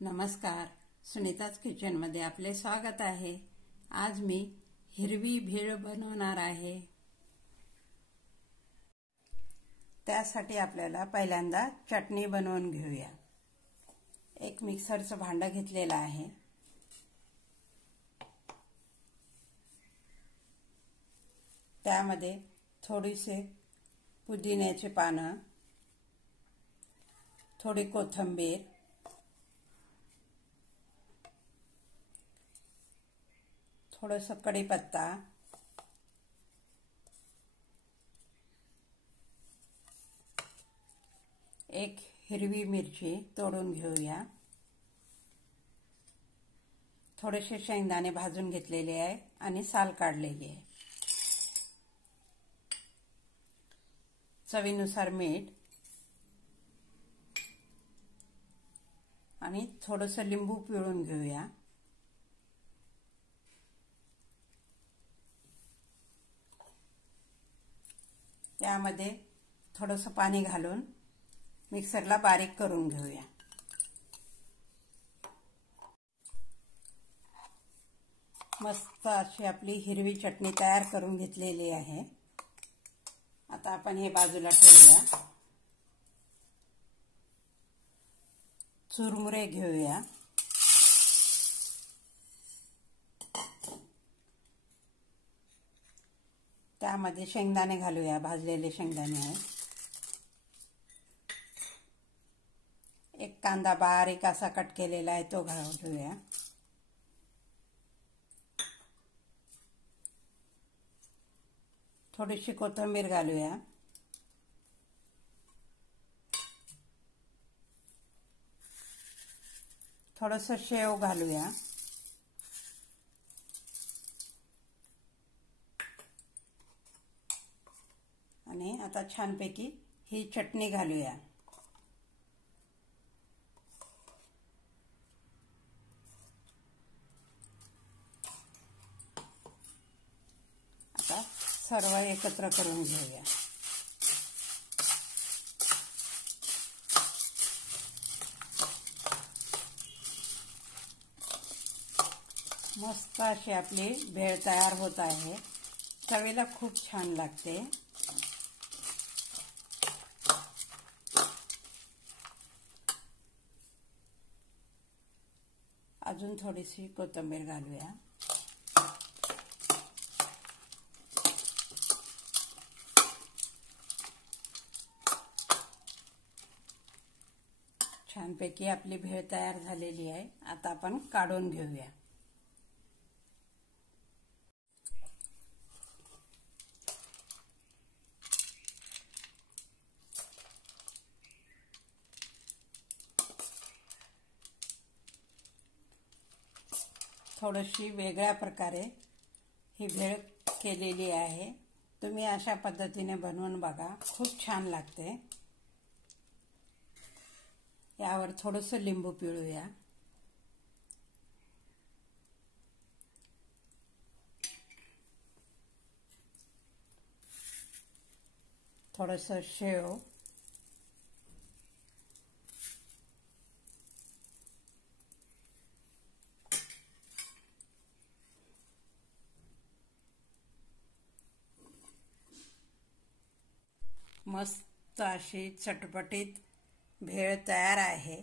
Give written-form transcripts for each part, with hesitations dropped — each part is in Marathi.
नमस्कार, सुनीताज किचनमध्ये आपले स्वागत आहे। आज मी हिरवी भेळ बनवणार आहे। त्यासाठी आपल्याला पहिल्यांदा चटणी बनवून घेऊया। एक मिक्सरचं भांडं घेतलेलं आहे। त्यामध्ये थोडीसे पुदिन्याची पानं, थोडी कोथिंबीर, थोडासा कढीपत्ता, एक हिरवी मिरची तोडून घेऊया। थोडेसे शेंगदाणे भाजून घेतलेले आहे आणि साल काढलेली आहे। चवीनुसार मीठ आणि थोडंसं लिंबू पिळून घेऊया। त्यामध्ये थोडंसं पाणी घालून मिक्सरला बारीक करून घेऊया। मस्त अशी आपली हिरवी चटणी तयार करून घेतलेली आहे। आता आपण हे बाजूला ठेवूया। चुरमुरे घेऊया। त्यामध्ये शेंगदाणे घालूया, भाजलेले शेंगदाणे आहे। एक कांदा बारीक असा कट केलेला आहे तो घालूया। थोडीशी कोथिंबीर घालूया। थोडंसं शेव घालूया। आणि आता छानपैकी ही चटणी घालूया। आता सर्व एकत्र करून घेऊया। मस्त अशी आपली भेळ तयार होत आहे। चवीला खूप छान लागते। अजून थोडीशी कोथिंबीर घालूया। छानपैकी आपली भेळ तयार झालेली आहे। आता आपण काढून घेऊया। थोडीशी वेगळ्या प्रकारे ही भेळ केलेली आहे। तुम्ही अशा पद्धतीने बनवून बघा, खूप छान लागते। यावर थोडंसं लिंबू पिळूया। थोडंसं शेव, मस्त अशी चटपटीत भेळ तयार आहे।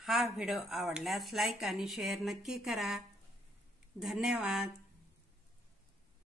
हा व्हिडिओ आवडल्यास लाईक आणि शेअर नक्की करा। धन्यवाद।